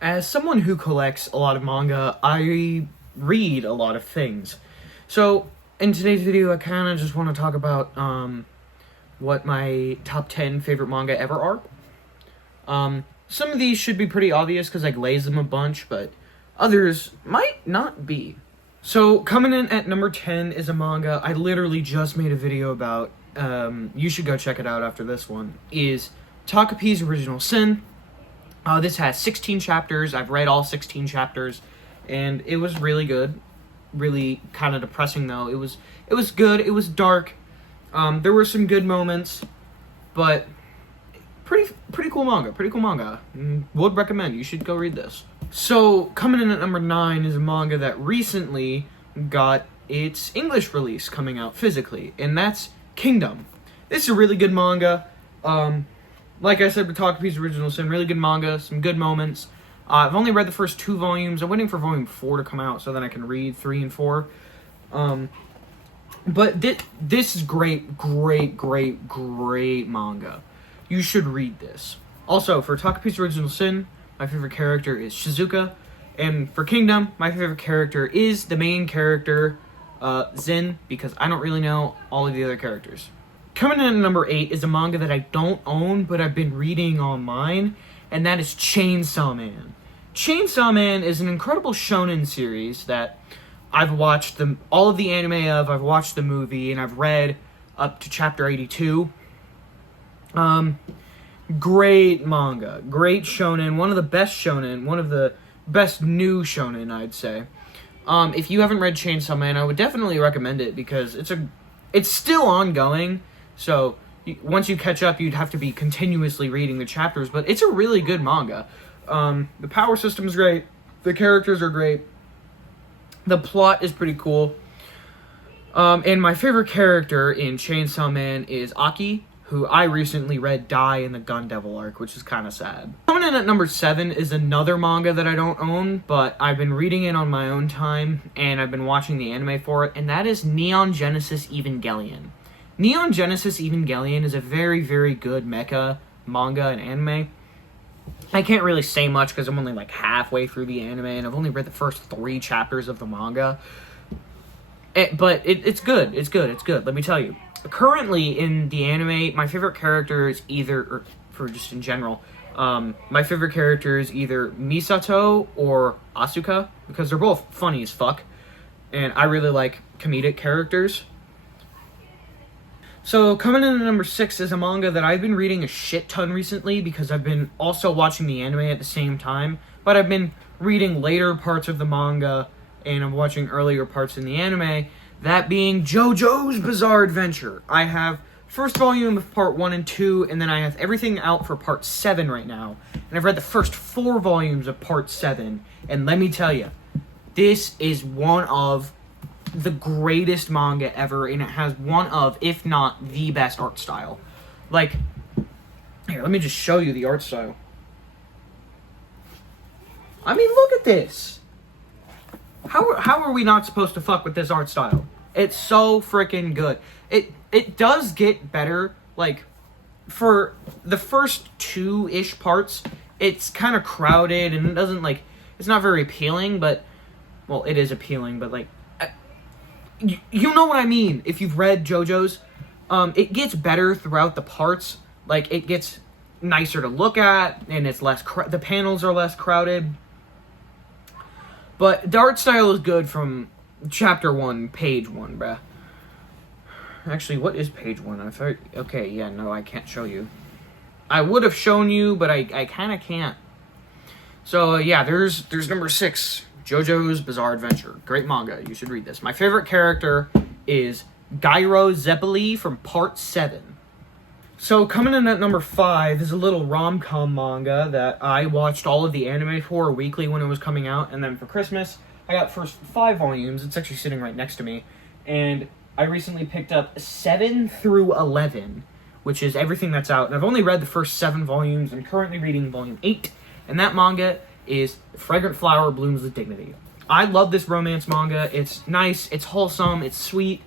As someone who collects a lot of manga, I read a lot of things. So, in today's video, I kind of just want to talk about what my top 10 favorite manga ever are. Some of these should be pretty obvious because I glaze them a bunch, but others might not be. So, coming in at number 10 is a manga I literally just made a video about. You should go check it out after this one. Is Takapi's Original Sin. This has 16 chapters. I've read all 16 chapters, and it was really good. Really kind of depressing though. It was good. It was dark. There were some good moments, but pretty cool manga. Pretty cool manga. Would recommend. You should go read this. So coming in at number 9 is a manga that recently got its English release coming out physically, and that's Kingdom. This is a really good manga. Like I said, with Takapi's Original Sin, really good manga, some good moments. I've only read the first 2 volumes. I'm waiting for volume 4 to come out so then I can read 3 and 4. But this is great manga. You should read this. Also, for Takapi's Original Sin, my favorite character is Shizuka. And for Kingdom, my favorite character is the main character, Zin, because I don't really know all of the other characters. Coming in at number 8 is a manga that I don't own, but I've been reading online, and that is Chainsaw Man. Chainsaw Man is an incredible shonen series that I've watched all of the anime of, I've watched the movie, and I've read up to chapter 82. Great manga, great shonen, one of the best shonen, one of the best new shonen, I'd say. If you haven't read Chainsaw Man, I would definitely recommend it because it's still ongoing. So, once you catch up, you'd have to be continuously reading the chapters, but it's a really good manga. The power system is great, the characters are great, the plot is pretty cool, and my favorite character in Chainsaw Man is Aki, who I recently read die in the Gun Devil arc, which is kind of sad. Coming in at number 7 is another manga that I don't own, but I've been reading it on my own time, and I've been watching the anime for it, and that is Neon Genesis Evangelion. Neon Genesis Evangelion is a very, very good mecha manga and anime. I can't really say much because I'm only like halfway through the anime and I've only read the first 3 chapters of the manga. But it's good. It's good. It's good. Let me tell you. Currently in the anime, my favorite character is either, my favorite character is either Misato or Asuka because they're both funny as fuck. And I really like comedic characters. So, coming in at number 6 is a manga that I've been reading a shit ton recently because I've been also watching the anime at the same time, but I've been reading later parts of the manga and I'm watching earlier parts in the anime, that being JoJo's Bizarre Adventure. I have first volume of part 1 and 2, and then I have everything out for part 7 right now, and I've read the first 4 volumes of part 7, and let me tell you, this is one of the greatest manga ever, and it has one of, if not the best art style. Like, here, let me just show you the art style. I mean, look at this. How are we not supposed to fuck with this art style? It's so freaking good. It does get better, like, for the first 2-ish parts, it's kind of crowded, and it doesn't, like, it's not very appealing, but, well, it is appealing, but, like, you know what I mean, if you've read JoJo's. It gets better throughout the parts. Like, it gets nicer to look at, and it's less the panels are less crowded. But the art style is good from chapter 1, page 1, bruh. Actually, what is page 1? I thought, okay, yeah, no, I can't show you. I would have shown you, but I kind of can't. So, yeah, there's number 6. JoJo's Bizarre Adventure. Great manga. You should read this. My favorite character is Gyro Zeppeli from part 7. So, coming in at number 5 is a little rom-com manga that I watched all of the anime for weekly when it was coming out, and then for Christmas, I got the first 5 volumes. It's actually sitting right next to me. And I recently picked up 7 through 11, which is everything that's out. And I've only read the first 7 volumes. I'm currently reading volume 8, and that manga is Fragrant Flower Blooms with Dignity. I love this romance manga. It's nice, it's wholesome, it's sweet.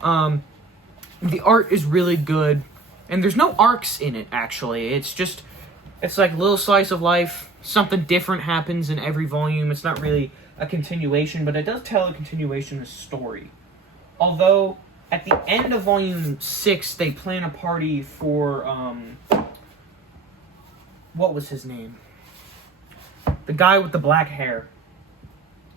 The art is really good. And there's no arcs in it, actually. It's like a little slice of life. something different happens in every volume. It's not really a continuation, but it does tell a continuation of story. Although, at the end of volume 6, they plan a party for, what was his name? The guy with the black hair.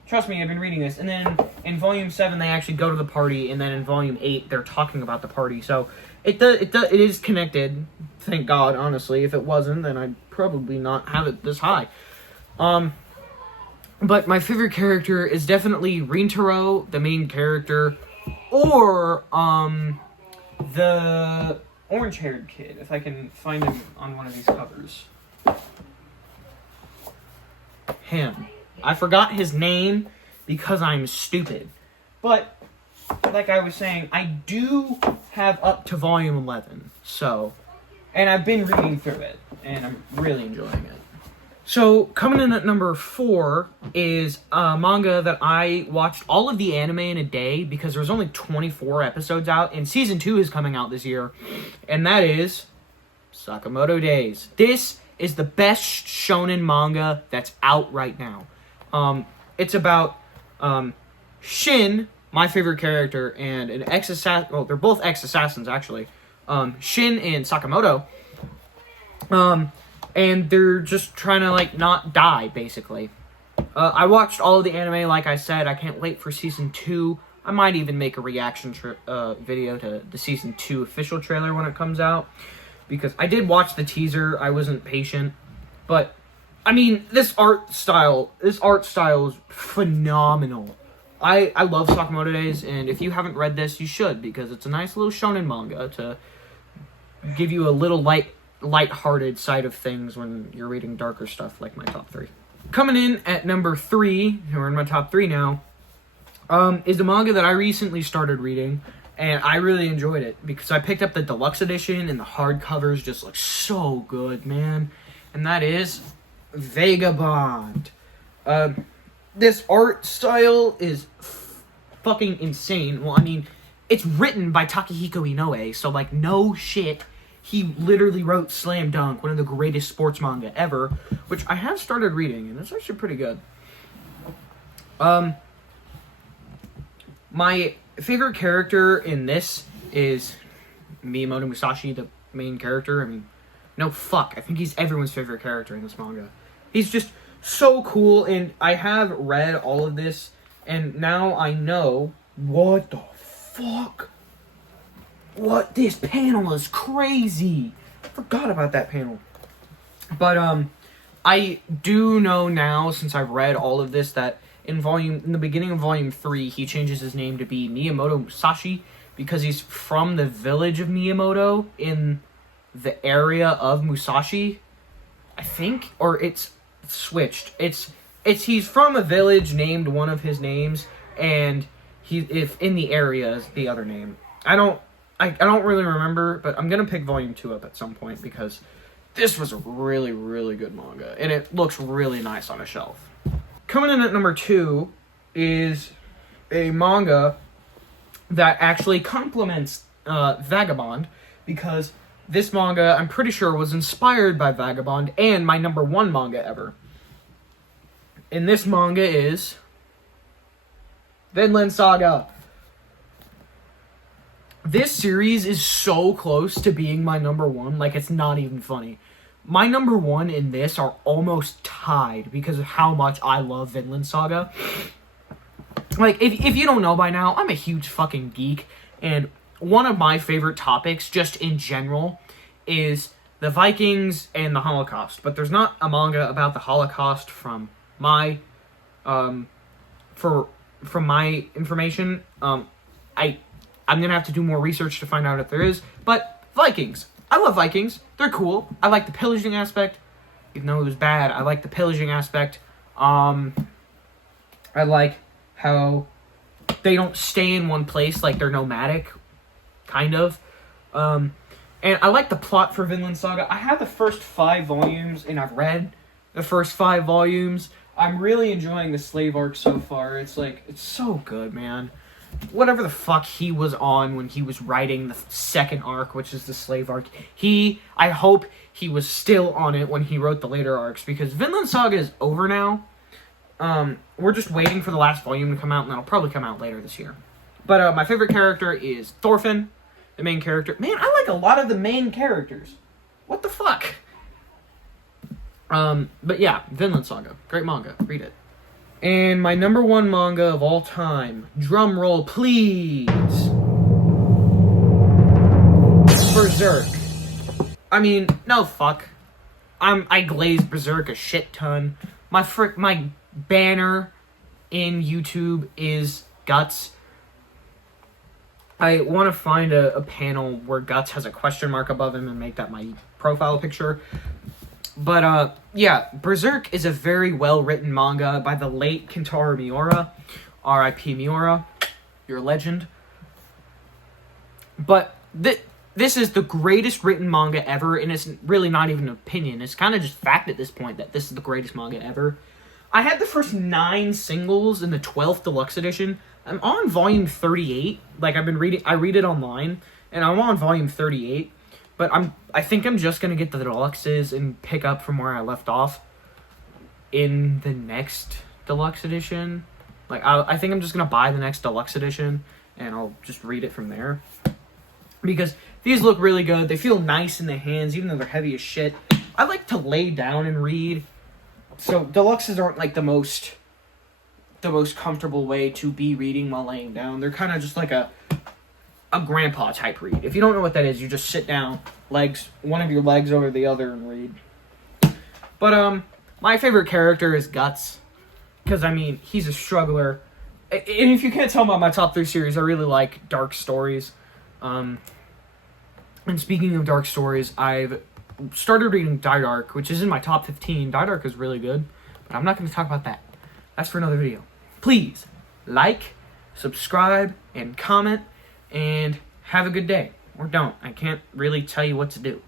Trust me, I've been reading this. And then in volume 7, they actually go to the party, and then in volume 8, they're talking about the party. So it is connected. Thank God, honestly. If it wasn't, then I'd probably not have it this high. But my favorite character is definitely Rintaro, the main character, or the orange-haired kid, if I can find him on one of these covers. Him. I forgot his name because I'm stupid. But, like I was saying, I do have up to volume 11. So, and I've been reading through it, and I'm really enjoying it. So, coming in at number 4 is a manga that I watched all of the anime in a day because there was only 24 episodes out, and Season 2 is coming out this year, and that is Sakamoto Days. This is the best shonen manga that's out right now. It's about Shin, my favorite character, and an ex-assassin. Well, they're both ex-assassins, actually. Shin and Sakamoto. And they're just trying to, like, not die, basically. I watched all of the anime, like I said. I can't wait for Season 2. I might even make a reaction video to the Season 2 official trailer when it comes out. Because I did watch the teaser. I wasn't patient. But, I mean, this art style is phenomenal. I love Sakamoto Days, and if you haven't read this, you should, because it's a nice little shonen manga to give you a little light-hearted side of things when you're reading darker stuff like my top 3. Coming in at number 3, we're in my top 3 now, is a manga that I recently started reading, and I really enjoyed it, because I picked up the deluxe edition, and the hardcovers just look so good, man. And that is Vagabond. This art style is fucking insane. Well, I mean, it's written by Takehiko Inoue, so, like, no shit. He literally wrote Slam Dunk, one of the greatest sports manga ever, which I have started reading, and it's actually pretty good. My favorite character in this is Miyamoto Musashi, the main character. I mean, no, fuck. I think he's everyone's favorite character in this manga. He's just so cool, and I have read all of this, and now I know what the fuck. What? This panel is crazy. I forgot about that panel. But, I do know now, since I've read all of this, that in the beginning of volume 3, he changes his name to be Miyamoto Musashi, because he's from the village of Miyamoto in the area of Musashi, I think, or it's switched. He's from a village named one of his names, and if in the area is the other name. I don't really remember, but I'm gonna pick volume 2 up at some point because this was a really, really good manga, and it looks really nice on a shelf. Coming in at number 2 is a manga that actually complements Vagabond, because this manga, I'm pretty sure, was inspired by Vagabond and my number 1 manga ever. And this manga is Vinland Saga. This series is so close to being my number 1, like it's not even funny. My number 1 and this are almost tied because of how much I love Vinland Saga. Like, if you don't know by now, I'm a huge fucking geek, and one of my favorite topics, just in general, is the Vikings and the Holocaust. But there's not a manga about the Holocaust from my, from my information. I'm gonna have to do more research to find out if there is. But Vikings. I love Vikings. They're cool. I like the pillaging aspect. Even though it was bad, I like the pillaging aspect. I like how they don't stay in one place, like they're nomadic, kind of. And I like the plot for Vinland Saga. I have the first 5 volumes, and I've read the first 5 volumes. I'm really enjoying the slave arc so far. It's so good, man. whatever the fuck he was on when he was writing the second arc, which is the slave arc. I hope he was still on it when he wrote the later arcs, because Vinland Saga is over now. We're just waiting for the last volume to come out, and that'll probably come out later this year. But my favorite character is Thorfinn, the main character. Man, I like a lot of the main characters. What the fuck? But yeah, Vinland Saga. Great manga. Read it. And my number one manga of all time. Drum roll, please. Berserk. I mean, no fuck. I glaze Berserk a shit ton. My banner in YouTube is Guts. I want to find a panel where Guts has a question mark above him and make that my profile picture. But, yeah, Berserk is a very well-written manga by the late Kentaro Miura. R.I.P. Miura. You're a legend. But this is the greatest written manga ever, and it's really not even an opinion. It's kind of just fact at this point that this is the greatest manga ever. I had the first 9 singles in the 12th deluxe edition. I'm on volume 38. Like, I read it online, and I'm on volume 38. But I think I'm just gonna get the deluxes and pick up from where I left off in the next deluxe edition. Like, I think I'm just gonna buy the next deluxe edition, and I'll just read it from there. Because these look really good. They feel nice in the hands, even though they're heavy as shit. I like to lay down and read. So deluxes aren't like the most comfortable way to be reading while laying down. They're kind of just like a grandpa type read. If you don't know what that is, you just sit down, one of your legs over the other and read. But my favorite character is Guts, because I mean, he's a struggler. And if you can't tell by my top 3 series, I really like dark stories. And speaking of dark stories, I've started reading Dark, which is in my top 15. Dark is really good, but I'm not going to talk about that. That's for another video. Please like, subscribe, and comment, and have a good day. Or don't. I can't really tell you what to do.